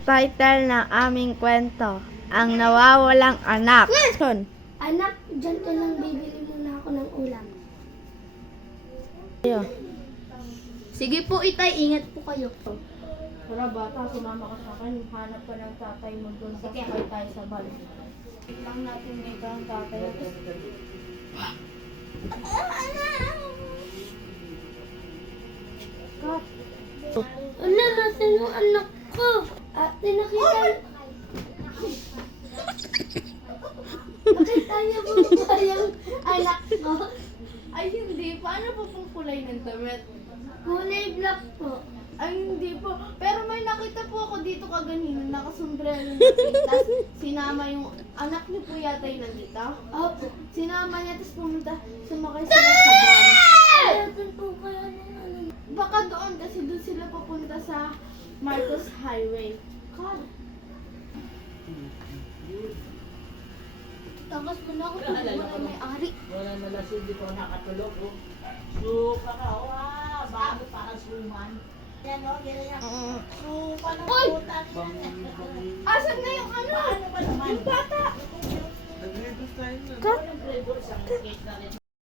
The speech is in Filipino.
Title ng aming kwento, Ang Nawawalang Anak. Anak, dyan ka lang, bibili muna ako ng ulam. Ayo. Sige po, itay, ingat po kayo. Tara bata, sumama ka sa akin. Hanap ka ng tatay mo doon. Sasakay tayo sa bal. Lang natin ngayon ang tatay. Kat, Ano, natin yung anak ko? Ate, nakita nakita niyo po ba yung anak ko? ay hindi. Paano po pong kulay ng damit? Kulay black po. Ay hindi po. Pero may nakita po ako dito kaganina. Nakasombrero na pintas. Sinama yung anak niyo po yata yung nandito. Opo. Sinama niya tapos pumunta. Sumakay sila sa van. Ayatin po kaya ng ano. Baka doon kasi doon sila papunta sa Marcos Highway. God. Tapos po na ako pumunta may ari. Wala na lasing, di ko nakatulog. Oh. Suka ka, wow, bago para suman. Yan o, ganyan. Suka na Uy! putan. Asan na yung ano? Ano ba naman? Yung bata. Yung flavor, isang cake na rin.